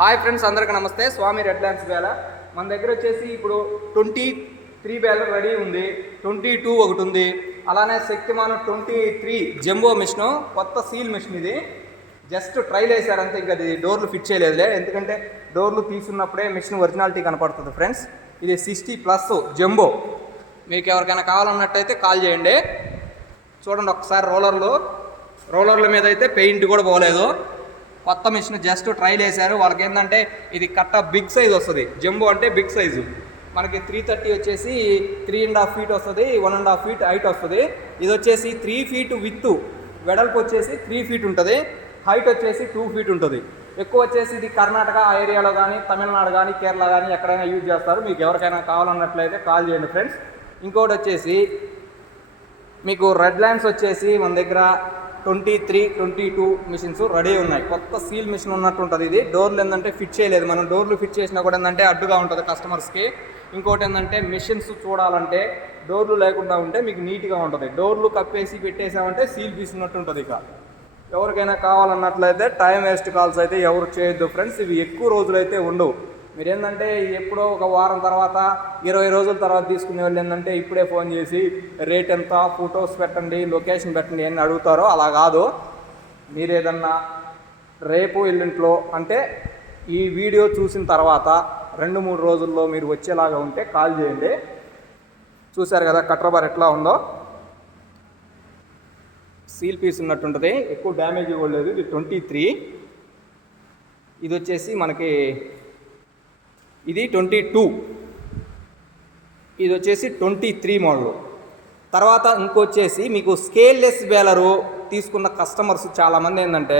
Hi friends, అందరికీ నమస్తే. స్వామి red lands బేల మన దగ్గర వచ్చేసి ఇప్పుడు 23 బేల రెడీ ఉంది. 22 ఒకటి ఉంది. అలానే శక్తిమాన్ 23 జంబో మిషన్, కొత్త సీల్ మిషన్. ఇది జస్ట్ ట్రైల్ వేసారంటే ఇంకా అది డోర్లు ఫిట్ చేయలేదులే, ఎందుకంటే డోర్లు తీసుకున్నప్పుడే మిషన్ ఒరిజినాలిటీ కనపడుతుంది ఫ్రెండ్స్. ఇది 60+ జంబో. మీకు ఎవరికైనా కావాలన్నట్టయితే కాల్ చేయండి. చూడండి ఒకసారి రోలర్ల మీద అయితే పెయింట్ కూడా పోలేదు. కొత్త మిషన్ జస్ట్ ట్రైల్ వేశారు. వాళ్ళకి ఏంటంటే ఇది కట్ట బిగ్ సైజ్ వస్తుంది. జంబో అంటే బిగ్ సైజు. మనకి 330 వచ్చేసి 3.5 ఫీట్ వస్తుంది, 1.5 ఫీట్ హైట్ వస్తుంది. ఇది వచ్చేసి 3 ఫీట్ విత్, వెడల్పు వచ్చేసి 3 ఫీట్ ఉంటుంది, హైట్ వచ్చేసి 2 ఫీట్ ఉంటుంది. ఎక్కువ వచ్చేసి ఇది కర్ణాటక ఆ ఏరియాలో కానీ, తమిళనాడు కానీ, కేరళ కానీ ఎక్కడైనా యూజ్ చేస్తారు. మీకు ఎవరికైనా కావాలన్నట్లయితే కాల్ చేయండి ఫ్రెండ్స్. ఇంకోటి వచ్చేసి మీకు రెడ్ ల్యాండ్స్ వచ్చేసి మన దగ్గర 23, 22 మిషన్స్ రెడీ ఉన్నాయి. కొత్త సీల్ మిషన్ ఉన్నట్టు ఉంటుంది. ఇది డోర్లు ఏంటంటే ఫిట్ చేయలేదు. మనం డోర్లు ఫిట్ చేసినా కూడా ఏంటంటే అడ్డుగా ఉంటుంది కస్టమర్స్కి. ఇంకోటి ఏంటంటే మిషన్స్ చూడాలంటే డోర్లు లేకుండా ఉంటే మీకు నీట్గా ఉంటుంది. డోర్లు కప్పేసి పెట్టేసామంటే సీల్ పీసినట్టు ఉంటుంది. ఇక ఎవరికైనా కావాలన్నట్లయితే టైం వేస్ట్ కాల్స్ అయితే ఎవరు చేయొద్దు ఫ్రెండ్స్. ఇవి ఎక్కువ రోజులు అయితే ఉండవు. మీరు ఏంటంటే ఎప్పుడో ఒక వారం తర్వాత, 20 రోజుల తర్వాత తీసుకునే వాళ్ళు ఏంటంటే ఇప్పుడే ఫోన్ చేసి రేట్ ఎంత, ఫొటోస్ పెట్టండి, లొకేషన్ పెట్టండి అని అడుగుతారో. అలా కాదు. మీరు ఏదన్నా రేపు ఎల్లుంట్లో అంటే ఈ వీడియో చూసిన తర్వాత 2-3 రోజుల్లో మీరు వచ్చేలాగా ఉంటే కాల్ చేయండి. చూశారు కదా కట్టర్ బార్ ఎట్లా ఉందో, సీల్ పీస్ ఉన్నట్టుంటుంది. ఎక్కువ డ్యామేజ్ ఇవ్వలేదు. ఇది 23. ఇది వచ్చేసి మనకి ఇది 22. ఇది వచ్చేసి 23 మోడల్. తర్వాత ఇంకొచ్చేసి మీకు స్కేల్లెస్ బేలరు తీసుకున్న కస్టమర్స్ చాలామంది ఏంటంటే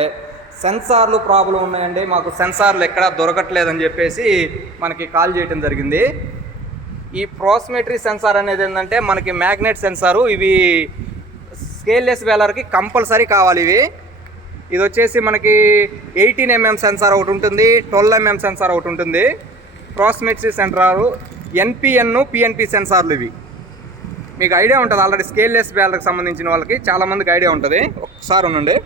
సెన్సార్లు ప్రాబ్లం ఉన్నాయండి, మాకు సెన్సార్లు ఎక్కడా దొరకట్లేదని చెప్పేసి మనకి కాల్ చేయడం జరిగింది. ఈ ప్రోస్మెట్రీ సెన్సార్ అనేది ఏంటంటే మనకి మ్యాగ్నెట్ సెన్సారు. ఇవి స్కేల్లెస్ బేలర్కి కంపల్సరీ కావాలి. ఇది వచ్చేసి మనకి 18 mm సెన్సార్ ఒకటి ఉంటుంది, 12 mm సెన్సార్ ఒకటి ఉంటుంది. ప్రోస్మెట్రీ సెన్సారు, NPN, PNP సెన్సార్లు. ఇవి మీకు ఐడియా ఉంటుంది ఆల్రెడీ. స్కేల్లెస్ బేలర్కి సంబంధించిన వాళ్ళకి చాలామందికి ఐడియా ఉంటుంది. ఒకసారి ఉండండి.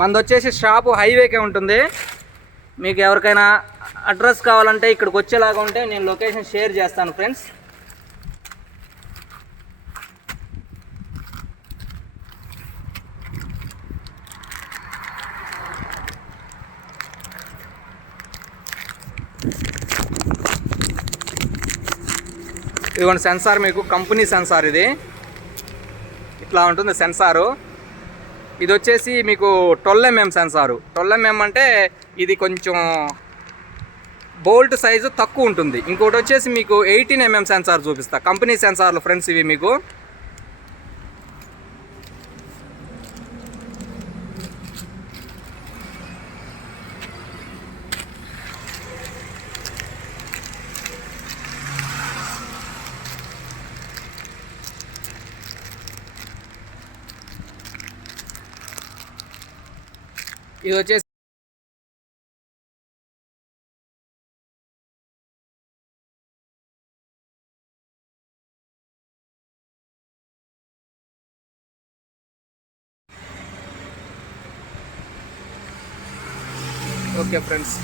మనది వచ్చేసి షాపు హైవేకే ఉంటుంది. మీకు ఎవరికైనా అడ్రస్ కావాలంటే ఇక్కడికి వచ్చేలాగా ఉంటే నేను లొకేషన్ షేర్ చేస్తాను ఫ్రెండ్స్. ఇదిగోండి సెన్సార్, మీకు కంపెనీ సెన్సార్. ఇది ఇట్లా ఉంటుంది సెన్సారు. ఇది వచ్చేసి మీకు 12 mm సెన్సారు. 12 mm అంటే ఇది కొంచెం బోల్ట్ సైజు తక్కువ ఉంటుంది. ఇంకోటి వచ్చేసి మీకు 18 mm సెన్సార్ చూపిస్తా. కంపెనీ సెన్సార్లు ఫ్రెండ్స్ ఇవి. మీకు ఇది వచ్చేసి ఓకే ఫ్రెండ్స్.